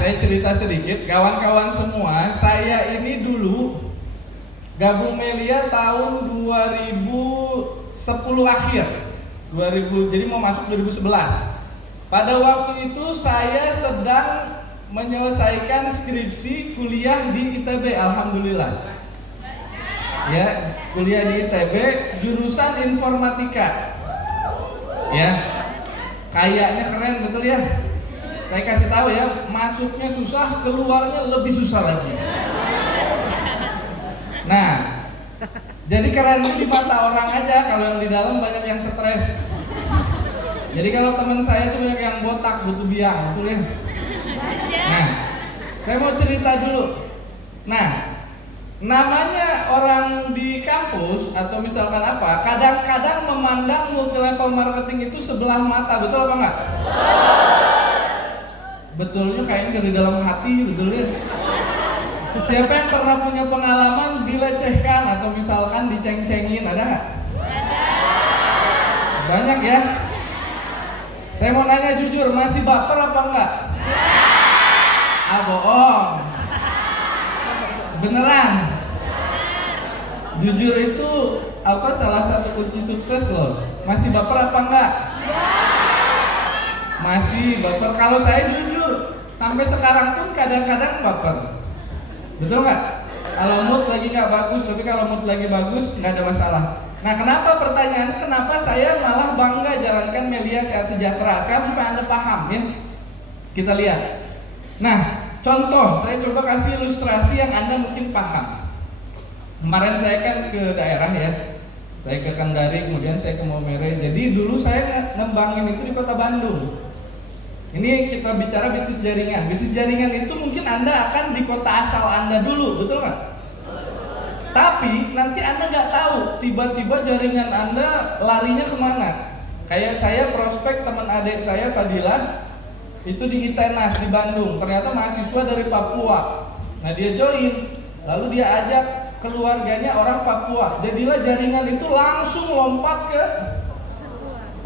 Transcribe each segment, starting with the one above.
saya cerita sedikit, kawan-kawan semua, saya ini dulu gabung Melia tahun 2010 akhir, 2000, jadi mau masuk 2011. Pada waktu itu saya sedang menyelesaikan skripsi kuliah di ITB, alhamdulillah. Ya, kuliah di ITB, jurusan informatika. Ya, kayaknya keren betul ya. Saya kasih tahu ya, masuknya susah, keluarnya lebih susah lagi. Nah, jadi keren itu di mata orang aja, kalau yang di dalam banyak yang stres. Jadi kalau teman saya tuh banyak yang botak, butuh biang, betul ya. Nah, saya mau cerita dulu. Nah, namanya orang di kampus atau misalkan apa, kadang-kadang memandang multi level marketing itu sebelah mata, betul apa enggak? Betulnya kayaknya dari dalam hati, betul ya. Siapa yang pernah punya pengalaman dilecehkan atau misalkan diceng-cengin, ada nggak? Banyak ya. Saya mau nanya jujur, masih baper apa enggak? Ah, bohong. Beneran. Jujur itu apa salah satu kunci sukses loh. Masih baper apa enggak? Masih baper. Kalau saya jujur, sampai sekarang pun kadang-kadang baper. Betul nggak? Kalau mood lagi nggak bagus, tapi kalau mood lagi bagus nggak ada masalah. Nah, kenapa pertanyaan? Kenapa saya malah bangga jalankan Melia Sehat Sejahtera? Sekarang supaya Anda paham ya. Kita lihat. Nah, contoh, saya coba kasih ilustrasi yang Anda mungkin paham. Kemarin saya kan ke daerah ya, saya ke Kendari, kemudian saya ke Maumere. Jadi dulu saya ngembangin itu di kota Bandung. Ini kita bicara bisnis jaringan. Bisnis jaringan itu mungkin Anda akan di kota asal Anda dulu, betul nggak? Tapi nanti Anda nggak tahu, tiba-tiba jaringan Anda larinya kemana. Kayak saya prospek teman adik saya Fadilah, itu di ITENAS di Bandung. Ternyata mahasiswa dari Papua. Nah dia join, lalu dia ajak keluarganya orang Papua. Jadilah jaringan itu langsung lompat ke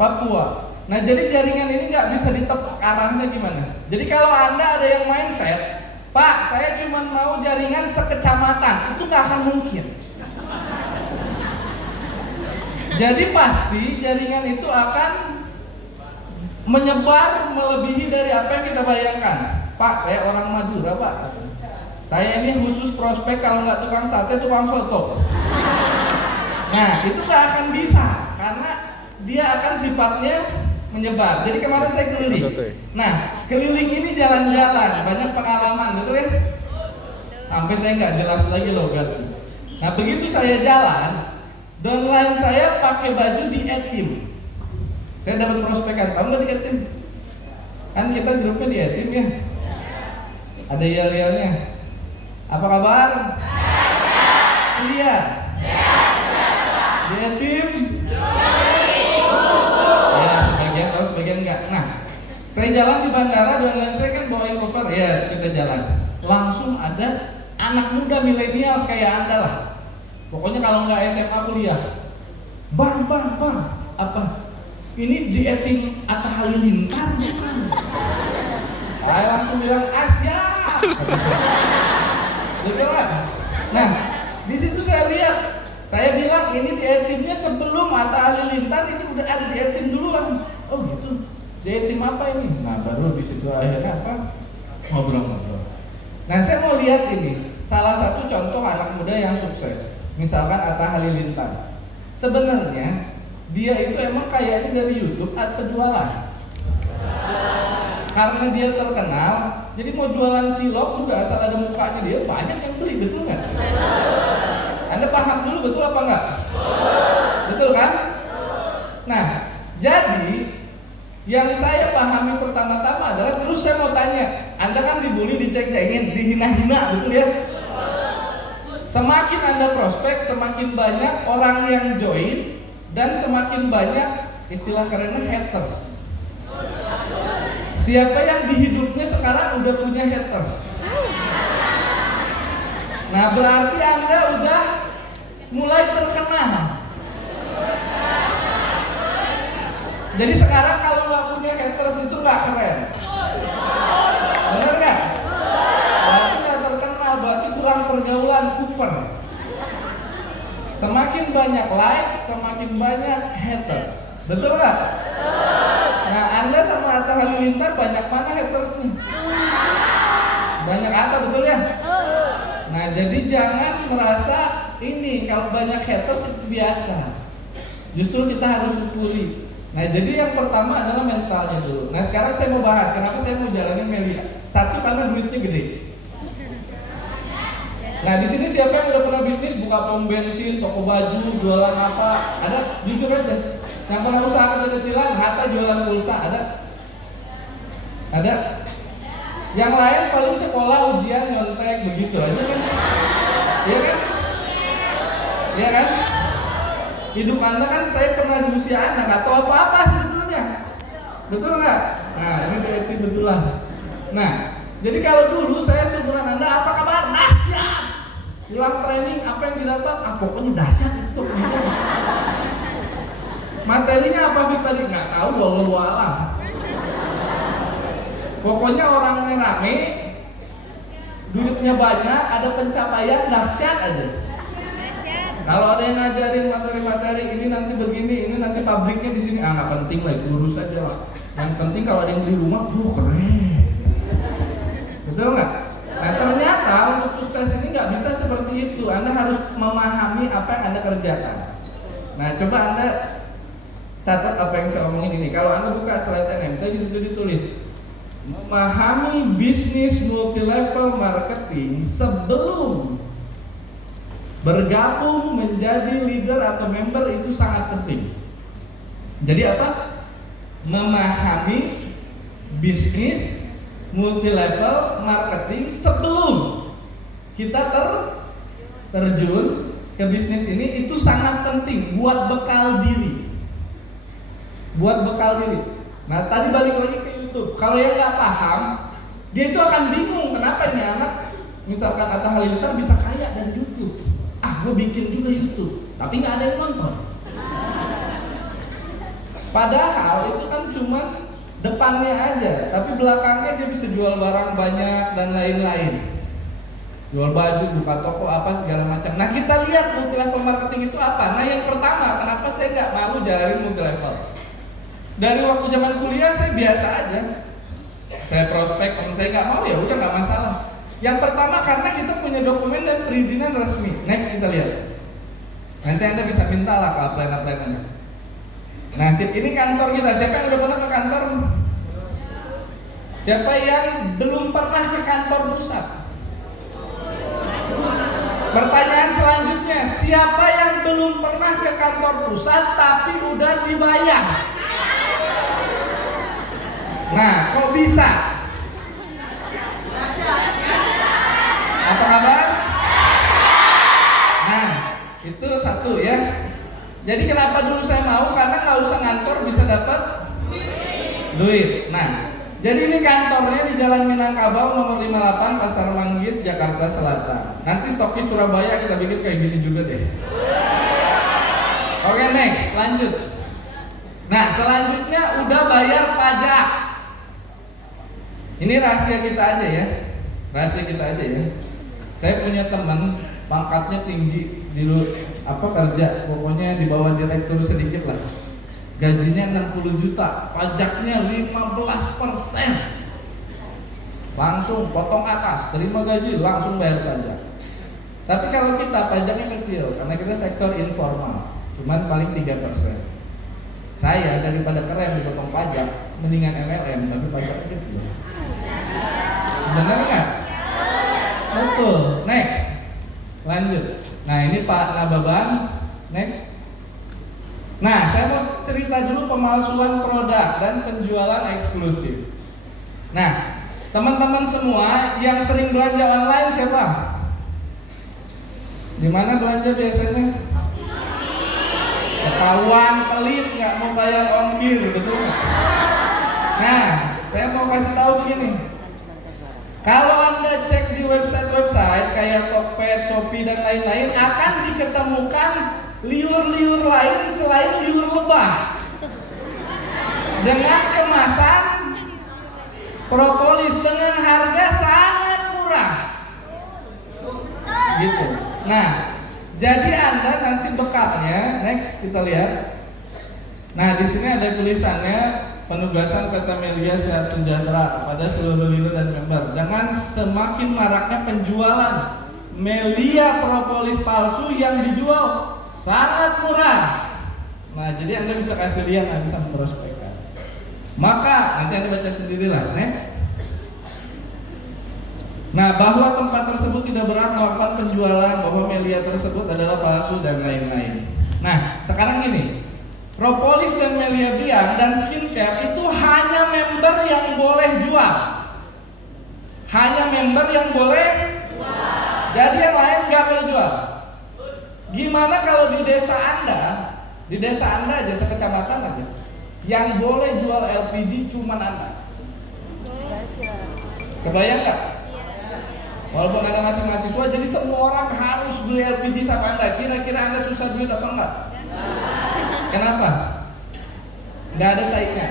Papua. Nah jadi jaringan ini nggak bisa ditebak arahnya gimana. Jadi kalau Anda ada yang mindset, Pak saya cuma mau jaringan sekecamatan, itu nggak akan mungkin. Jadi pasti jaringan itu akan menyebar melebihi dari apa yang kita bayangkan. Pak saya orang Madura Pak, saya ini khusus prospek kalau nggak tukang sate, tukang soto. Nah itu nggak akan bisa, karena dia akan sifatnya menyebar. Jadi kemarin saya keliling. Nah, keliling ini jalan-jalan, banyak pengalaman, betul ya? Sampai saya nggak jelas lagi logat. Nah, begitu saya jalan, downline saya pakai baju di Etim. Saya dapat prospekan, tahu nggak di Etim? Kan kita grupnya di Etim ya. Ada yel-yelnya. Apa kabar? Iya. Di Etim. Sebagian enggak. Nah, saya jalan di bandara dan saya kan bawain koper, ya kita jalan. Langsung ada anak muda milenial kayak Anda lah. Pokoknya kalau nggak SMA kuliah. Bang, apa? Ini di Etim Atta Halilintar bukan? Saya langsung bilang Asia. Betul nggak? Nah, di situ saya lihat. Saya bilang ini di Etimnya sebelum Atta Halilintar itu udah ada di Etim duluan. Oh gitu, di Etim apa ini? Nah baru di situ akhirnya apa? Ngobrol-ngobrol. Nah saya mau lihat ini salah satu contoh anak muda yang sukses. Misalkan Atta Halilintar. Sebenarnya dia itu emang kayaknya dari YouTube atau jualan. Karena dia terkenal, jadi mau jualan cilok juga asal ada mukanya dia banyak yang beli, betul nggak? Anda paham dulu betul apa enggak? Betul kan? Nah, jadi yang saya pahami pertama-tama adalah, terus saya mau tanya, Anda kan dibully, diceng-cengin, dihina-hina, betul ya? Semakin Anda prospek, semakin banyak orang yang join dan semakin banyak istilah kerennya haters. Siapa yang di hidupnya sekarang udah punya haters? Nah, berarti Anda udah mulai terkenal. Jadi sekarang kalau nggak punya haters itu nggak keren. Benar nggak? Semakin banyak likes, semakin banyak haters. Betul nggak? Nah, Anda sama Atta Halilintar banyak mana hatersnya? Banyak Atta, betul ya? Nah, jadi jangan merasa ini kalau banyak haters itu biasa. Justru kita harus syukuri. Nah, jadi yang pertama adalah mentalnya dulu. Nah, sekarang saya mau bahas kenapa saya mau jalanin Melia. Satu, karena duitnya gede. Nah, di sini siapa yang udah pernah bisnis, buka pom bensin, toko baju, jualan apa? Ada? Jujur aja. Yang pernah usaha kecil-kecilan, Hatta jualan pulsa, ada? Ada? Yang lain paling sekolah, ujian, nyontek, begitu aja kan? Iya kan? Iya kan? Hidup Anda kan, saya pernah di usia Anda, nggak tahu apa-apa sebetulnya. Betul nggak? Nah, ini berarti betulan. Nah, jadi kalau dulu saya seumuran Anda, apa kabar? Dahsyat. Pulang training, apa yang didapat? Ah, pokoknya dahsyat itu. Materinya apa tadi? Nggak tahu, wallahu alam. Pokoknya orangnya rame, duitnya banyak, ada pencapaian dahsyat aja. Kalau ada yang ngajarin materi-materi ini nanti begini, ini nanti pabriknya di sini, nggak penting lah, itu urus aja lah. Yang penting kalau ada yang beli rumah, keren. Betul nggak? Nah, ternyata untuk sukses ini nggak bisa seperti itu. Anda harus memahami apa yang Anda kerjakan. Nah, coba Anda catat apa yang saya omongin ini. Kalau Anda buka slide NMT, di situ ditulis memahami bisnis multilevel marketing sebelum bergabung menjadi leader atau member itu sangat penting. Jadi apa? Memahami bisnis multilevel marketing sebelum kita terjun ke bisnis ini itu sangat penting buat bekal diri. Buat bekal diri. Nah, tadi balik lagi ke YouTube. Kalau yang nggak paham, dia itu akan bingung kenapa ini anak, misalkan Atta Halilintar bisa kaya dari YouTube. Ah, gue bikin juga YouTube, tapi nggak ada yang nonton. Padahal itu kan cuma depannya aja, tapi belakangnya dia bisa jual barang banyak dan lain-lain. Jual baju, buka toko apa segala macam. Nah, kita lihat multilevel marketing itu apa. Nah, yang pertama, kenapa saya nggak malu jalanin multilevel? Dari waktu zaman kuliah saya biasa aja. Saya prospek, saya nggak mau ya udah nggak masalah. Yang pertama karena kita punya dokumen dan perizinan resmi. Next kita lihat. Nanti Anda bisa minta lah ke upline Anda. Nah, ini kantor kita. Siapa yang udah pernah ke kantor? Siapa yang belum pernah ke kantor pusat? Pertanyaan selanjutnya, siapa yang belum pernah ke kantor pusat tapi udah dibayar? Nah, kok bisa? Apa kabar? Nah, itu satu ya. Jadi kenapa dulu saya mau? Karena nggak usah ngantor bisa dapat duit. Nah, jadi ini kantornya di Jalan Minangkabau nomor 58 Pasar Manggis, Jakarta Selatan. Nanti stokis Surabaya kita bikin kayak gini juga deh. Oke, next, lanjut. Nah, selanjutnya udah bayar pajak. Ini rahasia kita aja ya. Rahasia kita aja ya. Saya punya teman pangkatnya tinggi di kerja, pokoknya di bawah direktur sedikit lah. Gajinya 60 juta, pajaknya 15%. Langsung potong atas, terima gaji, langsung bayar pajak. Tapi kalau kita pajaknya kecil, karena kita sektor informal, cuman paling 3%. Saya daripada keren dipotong pajak, mendingan MLM, tapi pajaknya kecil. Benar nggak? Betul. Next, lanjut. Nah, ini Pak Nababan. Next. Nah, saya mau cerita dulu pemalsuan produk dan penjualan eksklusif. Nah, teman-teman semua yang sering belanja online siapa? Di mana belanja biasanya? Ketahuan pelit nggak mau bayar ongkir, betul nggak? Nah, saya mau kasih tahu begini. Kalau Anda cek di website-website kayak Tokped, Shopee dan lain-lain, akan diketemukan liur-liur lain selain liur lebah dengan kemasan propolis dengan harga sangat murah gitu. Nah, Jadi Anda nanti bekalnya, next kita lihat. Nah, di sini ada tulisannya penugasan PT Melia Sehat Sejahtera pada seluruh leader dan member. Jangan semakin maraknya penjualan Melia propolis palsu yang dijual sangat murah. Nah, jadi Anda bisa kasih lihat, Anda bisa memprospekkan. Maka nanti Anda baca sendirilah. Next. Nah, bahwa tempat tersebut tidak berhak melakukan penjualan, bahwa melia tersebut adalah palsu dan lain-lain. Nah, sekarang gini, propolis dan melia biang dan skincare itu hanya member yang boleh jual. Hanya member yang boleh jual. Jadi yang lain nggak boleh jual. Gimana kalau di desa Anda aja sekecamatan aja, yang boleh jual LPG cuma Anda? Kebayang nggak? Walaupun Anda masih mahasiswa, jadi semua orang harus beli LPG sama Anda. Kira-kira Anda susah duit apa enggak? Kenapa? Nggak ada saingnya.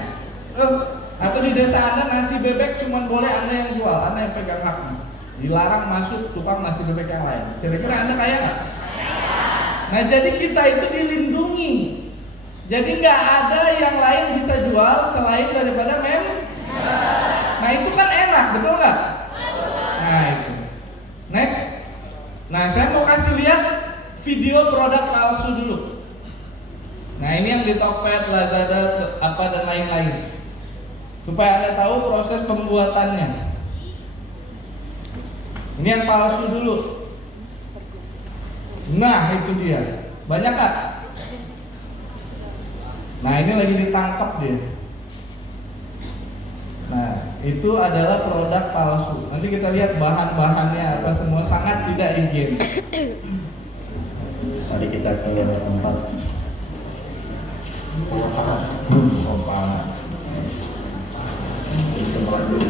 Atau di desa Anda nasi bebek cuma boleh Anda yang jual, Anda yang pegang haknya. Dilarang masuk tukang nasi bebek yang lain. Kira-kira Anda kaya nggak? Nah, jadi kita itu dilindungi. Jadi nggak ada yang lain bisa jual selain daripada member. Nah, itu kan enak, betul nggak? Nah, itu. Next. Nah, saya mau kasih lihat video produk palsu dulu. Nah, ini yang di Tokped, Lazada, apa dan lain-lain. Supaya Anda tahu proses pembuatannya. Ini yang palsu dulu. Nah, itu dia. Banyak nggak? Nah, ini lagi ditangkap dia. Nah, itu adalah produk palsu. Nanti kita lihat bahan-bahannya apa semua sangat tidak higienis. Mari kita ke tempat Opana. Semua dulu.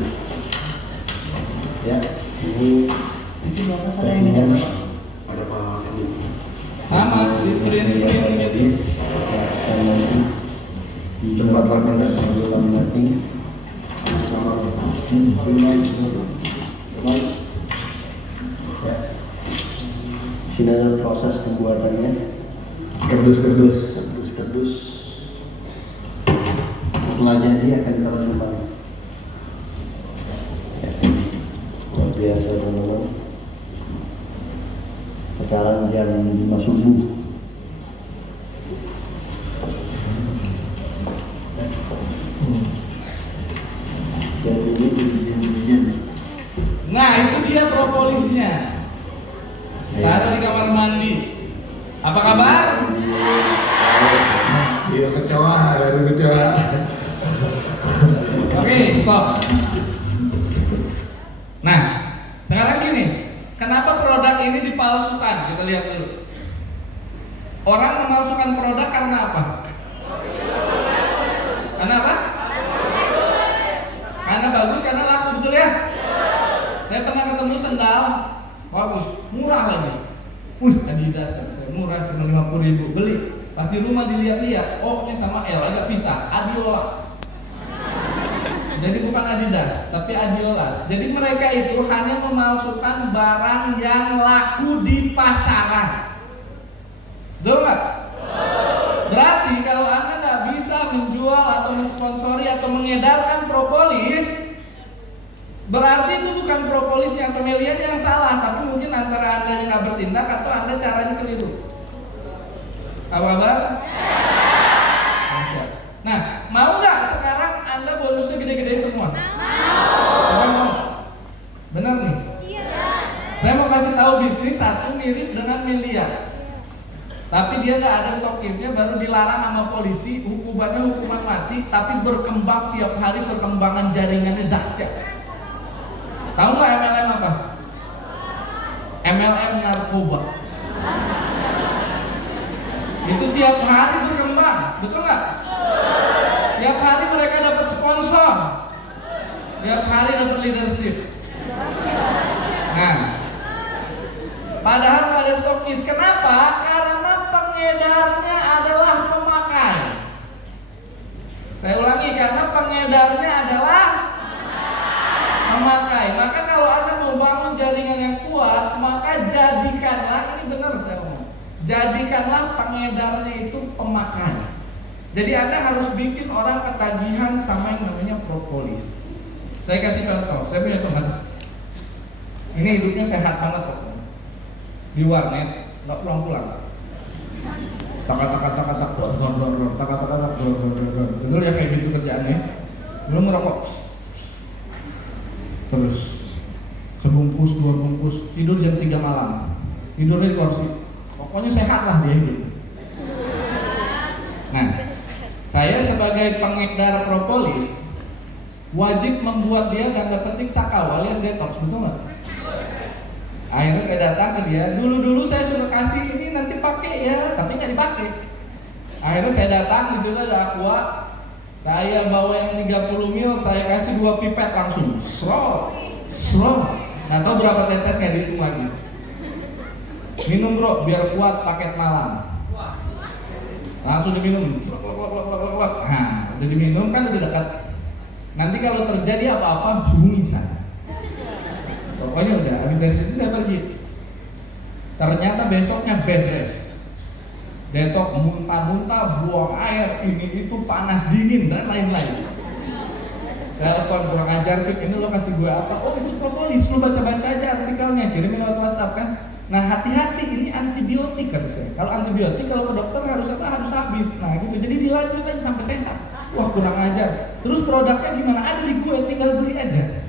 Ya, ini bagian pada Pak ini. Sama, di print medis. Dan nanti di tempat laminating dan laminating. Sini adalah proses pembuatannya. Kerdus. Setelah jadi akan ditaruh di depan. Luar biasa teman-teman. Sekarang jam 5 subuh. Nah, itu dia propolisnya. Taruh di kamar mandi. Apa kabar? Iya, kecewa. Oke, stop. Nah, sekarang gini, kenapa produk ini dipalsukan? Kita lihat dulu. Orang memalsukan produk karena apa? Karena apa? Karena bagus, karena laku, betul ya? Saya pernah ketemu sendal, bagus, murah lagi. Adidas kan, saya murah cuma 50.000, beli. Pas di rumah dilihat-lihat, O-nya sama L agak pisah, Adiolas. Jadi bukan Adidas, tapi Adiolas. Jadi mereka itu hanya memalsukan barang yang laku di pasaran. Betul nggak? Berarti kalau Anda nggak bisa menjual atau mensponsori atau mengedarkan propolis, berarti itu bukan propolisnya atau melianya yang salah, tapi mungkin antara Anda yang nggak bertindak atau Anda caranya keliru. Apa kabar? Nah, mau nggak sekarang Anda bonusnya gede-gede semua? Mau. Benar nih? Iya. Saya mau kasih tahu bisnis satu mirip dengan Melia. Tapi dia nggak ada stokisnya, baru dilarang sama polisi, hukumannya hukuman mati, tapi berkembang tiap hari, perkembangan jaringannya dahsyat. Tahu nggak MLM apa? MLM narkoba. Itu tiap hari berkembang, betul nggak? Tiap hari mereka dapat sponsor, tiap hari dapat leadership. Nah, padahal nggak ada stokis. Kenapa? Karena pengedarnya adalah pemakai. Saya ulangi, karena pengedarnya adalah memakai. Maka kalau Anda mau bangun jaringan yang kuat, maka jadikanlah, ini benar saya ngomong, jadikanlah pengedarnya itu pemakai. Jadi Anda harus bikin orang ketagihan sama yang namanya propolis. Saya kasih contoh, saya punya teman. Ini hidupnya sehat banget kok. Di warnet, nggak pulang-pulang. Tak, betul ya kayak gitu kerjaannya. Belum ngerokok. Terus sebungkus, 2 bungkus, tidur jam 3 malam. Tidurnya di kursi. Pokoknya sehat lah dia hidup. Nah, saya sebagai pengedar propolis wajib membuat dia tanda petik sakau alias detox, betul nggak? Akhirnya saya datang ke dia. Dulu saya sudah kasih ini nanti pakai ya, tapi nggak dipakai. Akhirnya saya datang, di situ ada aqua. Saya bawa yang 30 ml, saya kasih 2 pipet langsung. Slow. Nggak tahu berapa tetes, nggak dihitung lagi. Minum bro, biar kuat paket malam. Langsung diminum. Nah, udah diminum kan udah dekat. Nanti kalau terjadi apa-apa hubungi saya. Pokoknya udah, habis dari situ saya pergi. Ternyata besoknya bed rest, detok, muntah-muntah, buang air, ini itu panas dingin dan lain-lain. Saya telepon, kurang ajar Fik, ini lo kasih gue apa? Oh itu propolis, lo baca-baca aja artikelnya, kirimin lewat WhatsApp kan. Nah hati-hati, ini antibiotik kata saya. Kalau antibiotik kalau ke dokter harus apa? Harus habis. Nah gitu, jadi dilanjut aja sampai sehat. Wah kurang ajar. Terus produknya gimana? Ada di gue, tinggal beli aja.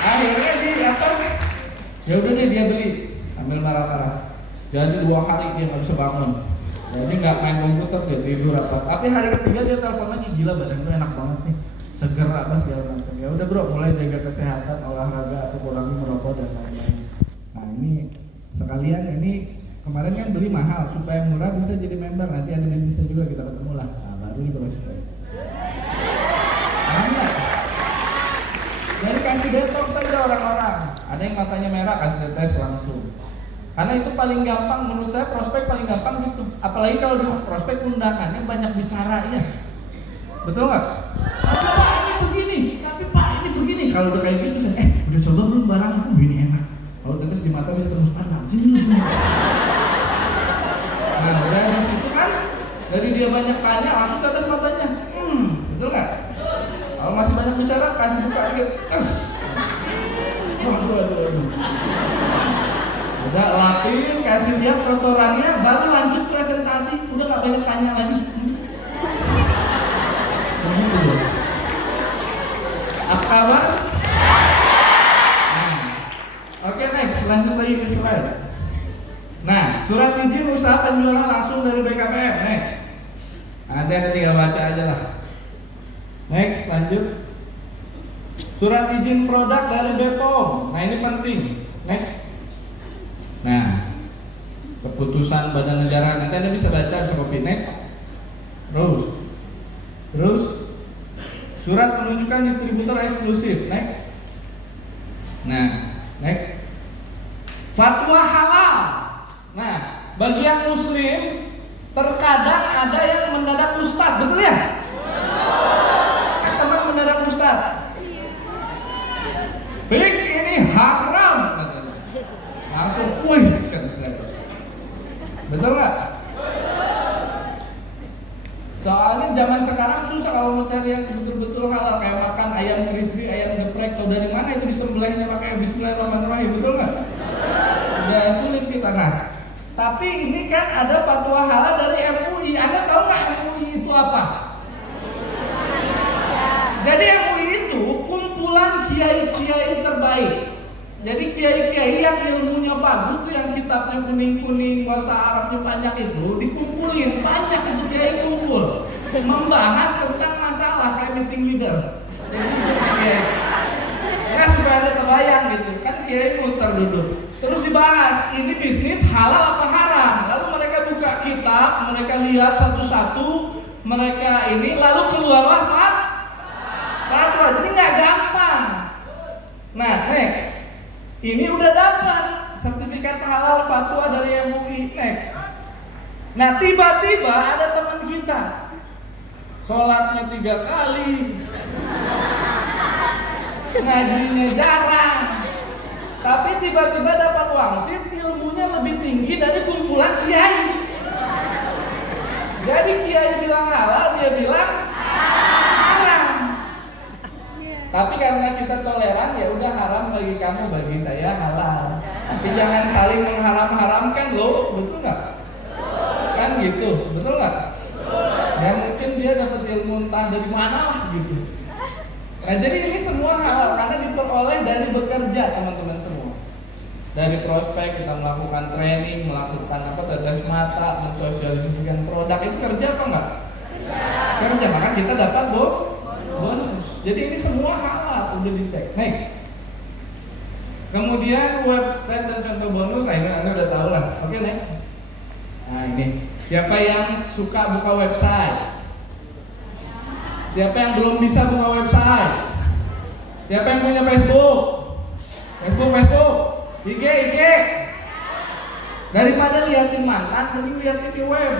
Akhirnya dia apa? Ya udah deh dia beli, ambil marah-marah. Jadi 2 hari dia nggak bisa bangun. Jadi nggak main komputer, dia tidur apa. Tapi hari ketiga dia telepon lagi, gila badan gue enak banget nih, seger apa segala macam. Ya udah bro, mulai jaga kesehatan, olahraga atau kurangi merokok dan lain-lain. Nah ini sekalian ini kemarin kan beli mahal supaya murah bisa jadi member. Nanti ada yang bisa juga kita ketemu lah. Nah baru nih bro. Jadi kasih detox aja orang-orang. Ada yang matanya merah kasih tes langsung. Karena itu paling gampang menurut saya, prospek paling gampang gitu. Apalagi kalau di prospek undangannya banyak bicaranya. Betul nggak? Tapi Pak ini begini, tapi Pak ini begini. Kalau udah kayak gitu saya, udah coba belum barang aku ini enak. Kalau tetes di mata bisa tembus pandang. Sini. Nah udah di situ kan, dari dia banyak tanya langsung tetes matanya. Betul nggak? Kalau masih banyak bicara, kasih buka dikit. Waduh. Udah lapin, kasih lihat kotorannya, baru lanjut presentasi. Udah nggak banyak tanya lagi. Begitu loh. Apa kabar? Oke next, lanjut lagi ke slide. Nah, surat izin usaha penjualan langsung dari BKPM. Next. Nanti ada tinggal baca aja lah. Next, lanjut. Surat izin produk dari BPOM. Nah ini penting. Next. Nah, keputusan Badan Negara. Nanti Anda bisa baca, bisa copy. Next. Terus. Surat penunjukan distributor eksklusif. Next. Nah, next. Fatwa halal. Nah, bagi yang muslim terkadang ada yang mendadak ustadz, betul ya? Teman mendadak ustadz. Bik ini haram katanya. Langsung wis kata saya. Betul nggak? Soalnya zaman sekarang susah kalau mau cari yang betul-betul halal, kayak makan ayam crispy, ayam geprek, atau dari mana itu disembelihnya pakai bismillahirrahmanirrahim, betul nggak? Udah sulit kita. Nah, tapi ini kan ada fatwa halal dari MUI. Anda tahu nggak MUI itu apa? Jadi MUI itu kumpulan kiai-kiai terbaik. Jadi kiai-kiai yang ilmunya bagus tuh, yang kitabnya kuning-kuning, bahasa Arabnya banyak itu dikumpulin, banyak itu kiai kumpul membahas tentang masalah kayak meeting leader. Jadi kiai, nggak supaya ada terbayang gitu kan, kiai muter duduk, terus dibahas ini bisnis halal apa haram. Lalu mereka buka kitab, mereka lihat satu-satu, mereka ini lalu keluarlah fatwa. Jadi nggak gampang. Nah, next. Ini udah dapat sertifikat halal fatwa dari MUI. Next. Nah, tiba-tiba ada teman kita sholatnya 3 kali, ngajinya jarang, Tapi tiba-tiba dapat wangsit, ilmunya lebih tinggi dari kumpulan kiai. Jadi kiai bilang halal, dia bilang haram. Tapi karena kita toleran, ya udah haram bagi kamu, bagi saya halal. Tapi jangan saling mengharam-haramkan loh, betul nggak? Kan gitu, betul nggak? Ya mungkin dia dapat ilmu entah dari mana lah gitu. Nah jadi ini semua halal karena diperoleh dari bekerja teman-teman semua. Dari prospek kita melakukan training, melakukan tetes mata, mensosialisasikan produk, itu kerja apa enggak? Kerja, maka kita dapat bonus. Jadi ini semua halal, udah dicek. Next. Kemudian website dan contoh bonus, ini Anda udah tahu lah. Oke, next. Nah ini, siapa yang suka buka website? Siapa yang belum bisa buka website? Siapa yang punya Facebook? Facebook, IG. Daripada liatin mantan, mending liatin di web.